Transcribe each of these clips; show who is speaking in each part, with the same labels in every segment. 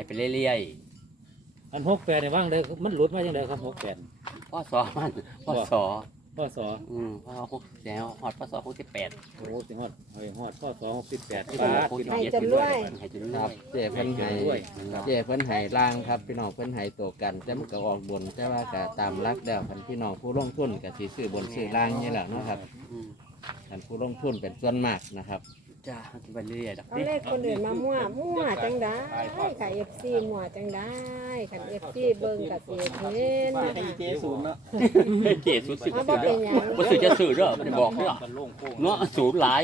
Speaker 1: ให้ไปเรื่อย
Speaker 2: อันหกแปดในว่างเลยมันหลุดมาจังไดครับหกแปด
Speaker 1: ๆพ่อสอมันพ่อสอ
Speaker 2: พ่อสอ
Speaker 1: อืมพ่อหกแล้วฮอดพ่อสอหกสิบแปด
Speaker 2: โอ้สิฮอดเฮ้ยฮอดพ่อสอหกสิบแปด
Speaker 1: ที่
Speaker 2: บาท
Speaker 1: หกสิบ
Speaker 2: พี่น้อง
Speaker 1: เจ็ดด้วยให้จนร
Speaker 3: ครั
Speaker 1: ว
Speaker 3: บ
Speaker 1: ย
Speaker 3: เจ๊เพิ่นให้
Speaker 2: ด้วย
Speaker 3: เจ๊เพิ่นให้ล่างครับพี่น้องเพิ่นให้ตัวกันแต่มันก็ออกบนแต่ว่าก็ตามรักแล้วคันพี่น้องผู้ลงทุนก็สิซื้อบนซื้อล่างนี่แหละเนาะครับ
Speaker 1: อืม
Speaker 3: คันผู้ลงทุนเป็นส่วนมากนะครับ
Speaker 1: จ้าไปเรื่อยๆดอก
Speaker 4: เอาเลขคนอื่นมามั่วมั่วจังได้ค่ะเอฟซีมั่วจังได้คันเอฟซีเบิ่งกับเสียเทนนะคะ
Speaker 5: เจศูนย์เนาะ
Speaker 1: เจ็ดสุดสิบ
Speaker 4: เอาบ่เป็นหยัง
Speaker 1: บ่สื่อจะสื่อเด้อไม่ได้บอกเด้อ
Speaker 2: มันโล่งโค้ง
Speaker 1: เนาะสูงหลาย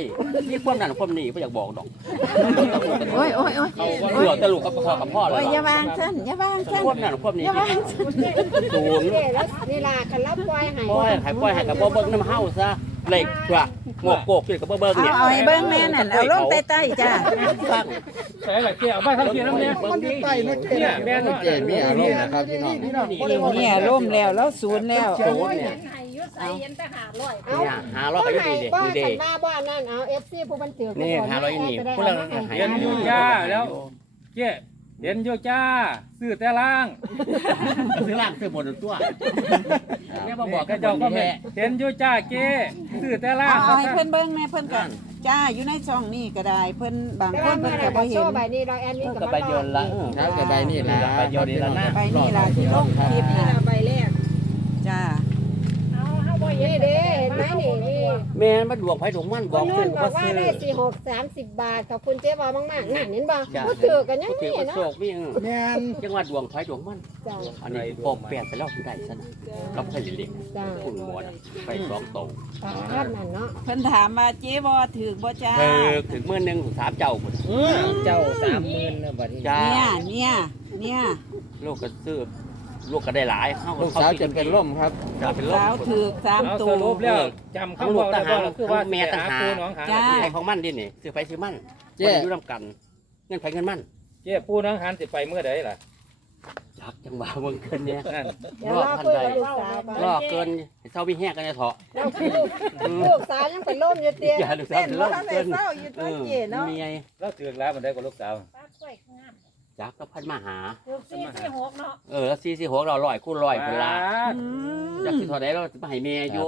Speaker 1: นี่ความนั้นความนี้ไม่อยากบอกดอก
Speaker 6: โอ้ยโอ้ยโอ้ย
Speaker 1: เผื่อแต่ลูกกับพ่อกับพ่อเล
Speaker 6: โอ้
Speaker 1: ย
Speaker 6: ยอย่าวางซั่นอย่าวางซั่น
Speaker 1: ความนั้นความนี้
Speaker 6: อย่าวางซั่น
Speaker 1: ศูนย์
Speaker 4: เด้แล้วนี่ล่ะคันรับปล่อยให้
Speaker 1: ปล่อยให้ปล่อยให้กับบ่เบิ่งน้ำเฮาซะ เล็กกว่าโงกโกกขึ้นกับบ่เบิ่ง
Speaker 6: เอา
Speaker 1: เนี่ย
Speaker 6: เอาให้เบิ่งแม่นั่นเอาลงใต้ๆจ้า
Speaker 1: ฟัง
Speaker 2: ใส่ละเกี่ยวมาทางเกี่ยวน้ำเนี่ย
Speaker 5: มันอยู่ใต้เนาะเจ
Speaker 2: เนี่ยแม่นเนาะ
Speaker 3: เจ๊มีอารมณ์นะครับพี่น้อง
Speaker 5: พี่น้องบ่ได้ว่า
Speaker 6: เนี่ยล่มแล้วแล้วศูนย์แล้ว
Speaker 1: ศูนย์เนี่ย
Speaker 4: เอา
Speaker 1: เนี่ยหาร้อยก็อยู่ดีเด็
Speaker 4: บ่
Speaker 1: ดีเด็
Speaker 4: คันมาบ่นั่นเอาเอฟซีผู้บันทึก
Speaker 1: นี่หาร้อยนี่พวกเราหา
Speaker 2: เห็นอยู่จ้าแล้วเจ๊ เห็นอยู่จ้าซื้อแต่ล่าง
Speaker 1: ซื้อล่างซื้อบนตัวแม่บ่บอก
Speaker 2: กระ
Speaker 1: ก็
Speaker 2: เจ้า
Speaker 1: เจ้า
Speaker 2: ก็
Speaker 1: ก็
Speaker 2: ไม่
Speaker 1: แม่
Speaker 2: เห็นอยู่จ้าเจ๊ซื้อแต่ล่า
Speaker 6: เอา
Speaker 2: ง
Speaker 6: เอาให้เพิ่นเบิ่งแม่เพิ่นก็จ้าอยู่ในช่องนี้ก็ได้เพิ่นบาง
Speaker 4: แต่
Speaker 6: ค
Speaker 4: ว่าน
Speaker 6: เพิ่
Speaker 4: มาน
Speaker 6: ก็
Speaker 4: ก็
Speaker 6: บ่
Speaker 4: โช
Speaker 6: เห็น
Speaker 4: ว์ใบนี้เราแอนนี่
Speaker 1: ก็
Speaker 4: ก็
Speaker 1: ไป
Speaker 4: มา
Speaker 1: โยนละ
Speaker 3: ครับกับใบนี่แหละ
Speaker 1: ไปโยนนี่ละนะ
Speaker 6: ใบนี้ล่ะที่ลงคลิป
Speaker 4: นี่
Speaker 6: น่ะ
Speaker 4: เราใบแรก
Speaker 6: จ้า
Speaker 4: นี่เด้เห็นไหมนี่นี่
Speaker 1: แม่มาดวงไผดวงมันบ
Speaker 4: คุ
Speaker 1: อก
Speaker 4: ณ
Speaker 1: ซื้
Speaker 4: นุ่
Speaker 1: อน
Speaker 4: บ
Speaker 1: บ่
Speaker 4: อกว่า
Speaker 1: ซื้อ
Speaker 4: ได้สี่หกสามสิบบาทขอบคุณเจ๊บอมากๆนั่นเห็นบ่
Speaker 1: จ้ะ
Speaker 4: พูดถือกันยัง
Speaker 1: ถือ
Speaker 4: นี่
Speaker 1: ว่าโช
Speaker 4: เนาะ
Speaker 1: คมี
Speaker 5: แม่น
Speaker 1: จังว่าดวงไผดวงมัน
Speaker 4: จ้า
Speaker 1: อันนี้ปกแปดไปแล้วที่ได้ซะนะเราเคยเลี้ยง
Speaker 4: จ้า
Speaker 1: คุณหมอนะไปสองโต
Speaker 4: ภาพนั่นเนาะ
Speaker 6: เพิ่นถามว่าเจ๊บ่ถูกบ่จ้า
Speaker 1: เธอถึงเมื่อนึงถามเจ้าพุ่น
Speaker 5: เจ้าสามหมื่นนะบัดนี้
Speaker 1: จ้า
Speaker 6: เนี่ยเนี่ยเนี่ย
Speaker 1: ลูกก็ซื้อ ลูกก็ได้หลายเข้า
Speaker 3: ลูกสาวจะเป็นล่มครับ
Speaker 1: จะเป็นล่ม
Speaker 6: สาวถูกสาม
Speaker 2: เอา
Speaker 6: ตั
Speaker 2: ส
Speaker 6: ว
Speaker 2: รุปแล้วจำคำบอกได้บ่ล่ะคือว่า
Speaker 1: แม่ต่างหาก
Speaker 2: ครูน้องหาน
Speaker 6: จ้า
Speaker 1: ใครของมันดินี่ซื้อไปซื้อมัน
Speaker 3: เจ๊
Speaker 1: เจ๊อยู่นำกันเงินไผเงินมัน
Speaker 2: เจ๊ปูน้องหานสิไปเมื่อใดล่ะ
Speaker 1: จักจังหวะเบิ่งเกินเนี่ย
Speaker 2: นั่น
Speaker 4: เดี๋ยวรอคุยกับลูกสาวก่อน
Speaker 1: รอเกินให้เศร้ามีแห้งกันเนี่ยเถาะ
Speaker 4: เราคือลูกลูกสาวยังเป็นล่มอยู่เตี้ย
Speaker 1: อย่าลูกสาวเป็นล่มเกิน
Speaker 6: เศร้าอยู่
Speaker 1: เอ
Speaker 6: ตัว
Speaker 1: อ
Speaker 6: เจ๊เนาะ
Speaker 1: มีไง
Speaker 2: เราถือแล้วมันได้กับลูกสาว
Speaker 1: จักก็พันมาหา
Speaker 4: สี่สี่หกเนาะ
Speaker 1: เออสี่สี่หกเราร้อยคูณร้อยคนละ
Speaker 6: อืม
Speaker 1: จักที่เท่าไหร่เราจะมาให้เมียอยู่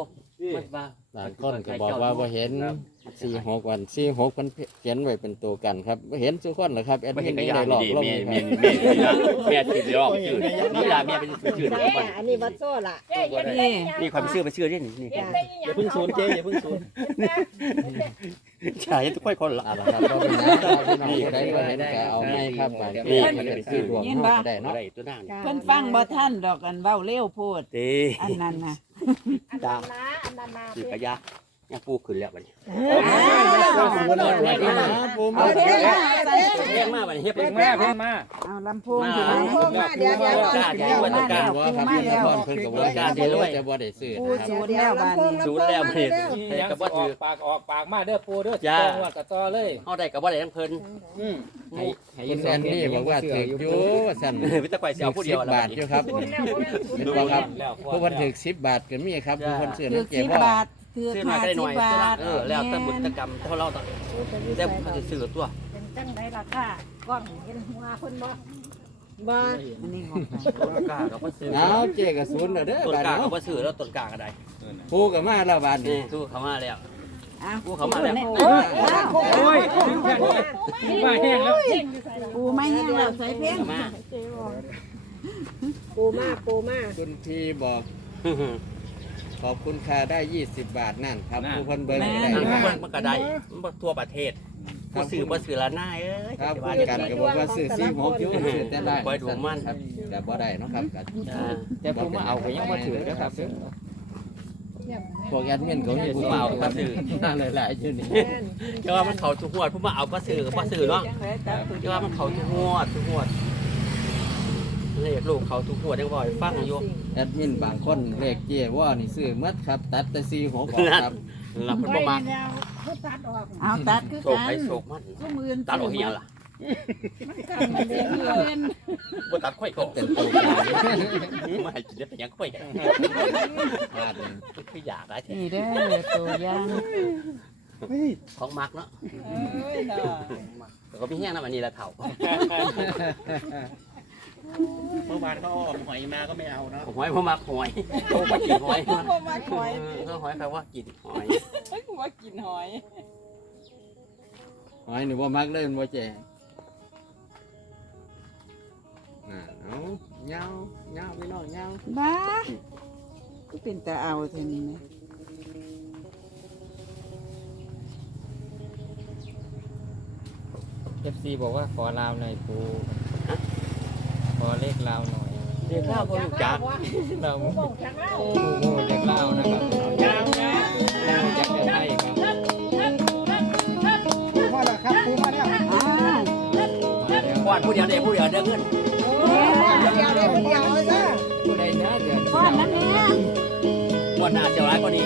Speaker 1: มันว่า
Speaker 3: หลายคนก็บอกว่าบ่เห็นสี่หกวันสี่หกมันเขียนไว้เป็นตัวกันครับบ่เห็นทุกคนเหรอครับแอด
Speaker 1: ไม่
Speaker 3: มิ
Speaker 1: เห็
Speaker 3: น
Speaker 1: นกระ
Speaker 3: นี่
Speaker 1: ยา
Speaker 3: ได้หลอก
Speaker 1: ดี
Speaker 3: ลง
Speaker 1: เมีย
Speaker 3: ค
Speaker 1: เมี
Speaker 3: รั
Speaker 1: ย
Speaker 3: บ
Speaker 1: เมียเมียติดรอบชื่อนี่ล่ะเมียเป็นชื่อ
Speaker 4: ใช่
Speaker 1: นี่คน
Speaker 4: อันนี้วัดโซ่ละ
Speaker 6: นี่
Speaker 1: นี่ความชื่อไปชื่อนี่นี่
Speaker 4: จ้า
Speaker 5: อย่าเพิ่งศูนย์เจอย่าเพิ่งศูนย์
Speaker 1: ใช่ทุกคนคนละ
Speaker 3: เอาละครับเราเป็นนักข่าวพี่น้องผู้ใดบ่เห็นก็เอาไม่ครับบางทีมันเป็นสื่อรวมเฮาก็ได้เนาะ
Speaker 1: อะไรตัวนั่ง
Speaker 6: เพิ่นฟังบ่ทันดอกกันเว้าเร็วโพด
Speaker 1: ตี
Speaker 6: อันนั้นน่ะ
Speaker 1: ตา
Speaker 4: นะอันนั้นนะ
Speaker 1: คือกระยาเนี่ยปูขึ้นแล้วบัดนี้
Speaker 6: เอา เท่มา
Speaker 1: เลี้ยงมาบัดนี้เฮ็ด
Speaker 2: เพล
Speaker 1: เองง
Speaker 2: มา
Speaker 1: มา
Speaker 2: เพลงมา
Speaker 6: เอาลำโพงอยู่ไหน
Speaker 4: เดี๋ยวเดี๋ยว
Speaker 1: กล้าใหญ่กว่าตัวกลาง
Speaker 3: บ่ครับพี่นครเพิ่นก็บ่ได้สิรู้จะบ่ได้ซื้อปู
Speaker 6: ศูนย์แล้วบ้านนี้
Speaker 1: ศูนย์แล้วบัดนี้
Speaker 2: นี่ยัง
Speaker 1: กับ
Speaker 2: สิ
Speaker 1: ว่า
Speaker 2: อ
Speaker 1: ถื
Speaker 2: อปากออกปากมาเด้อปูเด้อ
Speaker 1: จ้า
Speaker 2: ตองว่ากับต่อเลย
Speaker 1: เฮาได้กับว่าได้ทั้งเพิ่น
Speaker 5: อืม
Speaker 1: ให้ให้
Speaker 3: คุณแอนนี่บอกว่าถึกอยู่ว่าซั่น
Speaker 1: วิตาไกวเสียวผู้เดียวล้ว
Speaker 3: บาทอยู่ครับเห็นบ่ครับผู้เพิ่นถึก10บาทก็มีครับผู้เพิ่นซื้อ
Speaker 6: ถือ
Speaker 3: น้ำเก็
Speaker 6: สิ
Speaker 3: บ
Speaker 6: บบา
Speaker 3: ว่า
Speaker 6: ท ถือ
Speaker 1: ซื้อมา
Speaker 6: ห้า
Speaker 1: ได้ห
Speaker 6: สิ
Speaker 1: น่
Speaker 6: บ
Speaker 1: อย
Speaker 6: บาท
Speaker 1: เออแล้วแต่บุญกรรมเท่าเราต้องแต่มันจะซื้อตัว
Speaker 7: เป็นจังไดล่ะค่ะกล้องเห็นหัวเพิ่นบ่
Speaker 4: บ่
Speaker 6: อันนี้ของใคร
Speaker 1: ต้นกล้าก็บ่ซื้อ
Speaker 3: เอาเจ๊ก็ศูนย์แล้วเด้อ
Speaker 1: ต้น
Speaker 3: บาด
Speaker 1: กล้า
Speaker 3: นี้
Speaker 1: ก็บ่ซื้อแล้วต้นกล้าก็ได้
Speaker 3: ผู้ก็มาแล้วบาด
Speaker 1: นี่
Speaker 3: นี้
Speaker 1: สู้เขามาแล้ว
Speaker 6: อ้าว
Speaker 1: กูเข้ามาแล้ว
Speaker 6: โอ้ย
Speaker 2: โอ้ยถึงแค่นี้มาแห้งแล้ว
Speaker 6: ปูไม่แห้งแล้วใส่เพ่ง
Speaker 1: เข้ามา
Speaker 4: ปูมาปูมา
Speaker 3: คุณพี่บอก ขอบคุณค่ะได้ 20 บาทนั่นครับผู้เพิ่นเบิ่งก็ได้
Speaker 1: นั่น
Speaker 3: นะ
Speaker 1: มันมันก็ได้มันบ่ทั่วประเทศบ่ซื้อบ่ซื้อละหน้าเอ้ย
Speaker 3: ครับ
Speaker 1: จะ
Speaker 3: คุ
Speaker 1: ว่า
Speaker 3: ณ
Speaker 1: จัง
Speaker 3: กัน
Speaker 1: ได๋
Speaker 3: ก็บอกว่าซื้อ46อยู่ซื้อแต่ได้
Speaker 1: ปล่อยดูมัน
Speaker 3: ครับแต่บ่ได้เนาะครับก็
Speaker 5: แต่ผมมาเอาก็ยังบ่ถือนะครับ
Speaker 3: พวกแอดมินเขาเฮ็ดผู้เอาก็ซื้อหลายๆอยู่นี่
Speaker 4: แม่น
Speaker 1: จะว่ามันเขาทุกงวดผู้มาเอาก็ซื้อก็บ่ซื้อเนาะจะว่ามันเขาทุกงวดทุกงวด เลขลูกเขาทุกงวดยังบ่ให้ฟังอยู่
Speaker 3: แอดมินบางคนเลขเจ้ว่านี่ซื้อหมดครับ ตัดแต่46ออกครับ
Speaker 1: รับเพิ่นบ่มัก
Speaker 7: แล้วเขาตัดออก
Speaker 6: เอาตัดคือ
Speaker 1: โศก
Speaker 6: กั
Speaker 1: ไป
Speaker 6: น
Speaker 1: โศกมัน
Speaker 6: ก็มือ
Speaker 1: ตัดออกเฮียล่ะ
Speaker 7: มันเดินเดิน
Speaker 1: บ่ตัดค่อยก็
Speaker 3: เป็นตัวกลาง
Speaker 1: มาให้กินได้เป็นหยังค่อยกัน
Speaker 3: บาทหนึ่ง
Speaker 1: คืออยากได้แท้
Speaker 6: นี่เด้อตัวอย่าง
Speaker 1: ของมักเนาะ
Speaker 6: เอ้ยเนาะ
Speaker 1: แต่ก็พี่แห้งนะวันนี้ละเถ่า
Speaker 5: เมื่อวานเขาเอาหอยมาก็ไม่เอาเนาะ
Speaker 1: หอยผมมักหอยผมมากินหอย
Speaker 6: บ่มาหอย
Speaker 1: เออหอยแปลว่ากินหอย
Speaker 6: เฮ้ยกูว่ากินหอย
Speaker 3: หอยหนูบ่มักเลยมันบ่เจน่ะเอาเงาเงาพี่น้องเงา
Speaker 6: บ้าก็เป็นตาเอาเท่านี้นะ
Speaker 5: เอฟซีบอกว่าขอลาวหน่อยปูขอ เลขลาวหน่อย
Speaker 1: เรียกข้าวบนจัก
Speaker 5: เรา
Speaker 7: บ่งจักแล้ว
Speaker 5: ปูงูเลขลาวนะครับยาวนะยาวจากจะได้ครับ
Speaker 6: อ้าว
Speaker 1: ก่อนผู้เดียวเด็กผู้เดียวเด้อเงิน
Speaker 6: เดียวเดียวเดียวซะ
Speaker 5: ผู้ใดเนื้อเดือน
Speaker 7: ก้อนนั้นเนี่ย
Speaker 1: งวดหน้าจะร้ายกว่านี้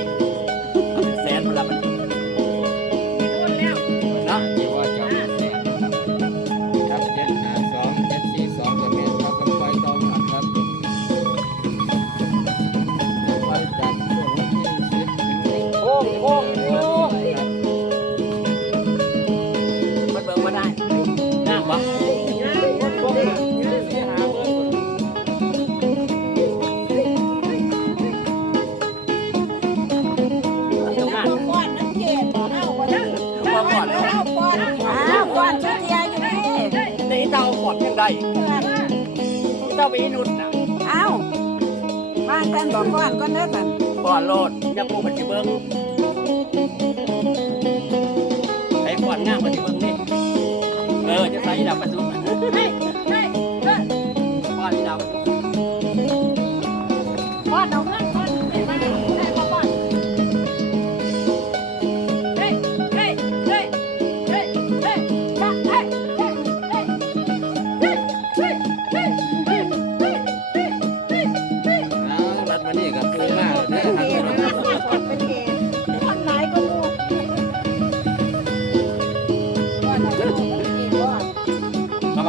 Speaker 3: ได้
Speaker 6: เต้า
Speaker 1: ไปนุ่นน่ะ
Speaker 6: เอ้าบ้านกันบอกก้อนก้อนเด้อกัน
Speaker 1: ก่อนโลดยังปูมันจะเบิ่งไอ้ก่อนง่ามมันจะเบิ่งนี่เออจะใส่ดาวประตู
Speaker 7: เฮ้ยเฮ้ยเฮ้ย
Speaker 1: ก่อนที่ดาวประตู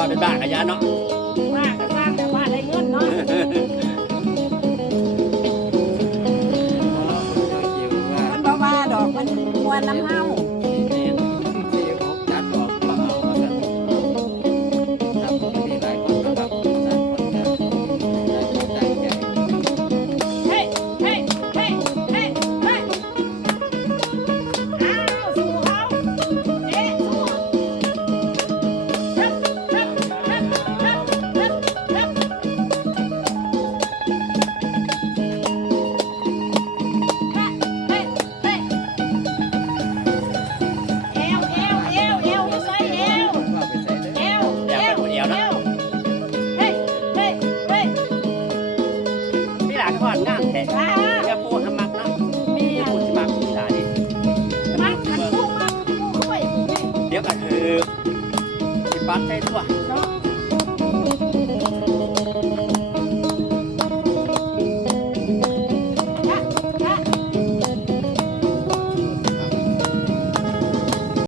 Speaker 7: มา
Speaker 3: มาเป็
Speaker 6: น
Speaker 1: บ้านขยะเนาะ
Speaker 7: มาก็สร้างแต่ว่าได้เงินเนาะ
Speaker 3: จิ๋วว่า
Speaker 6: มันบ่ว่าดอกมันมวนน้ำเฮา
Speaker 1: ถือปัดได้ตัว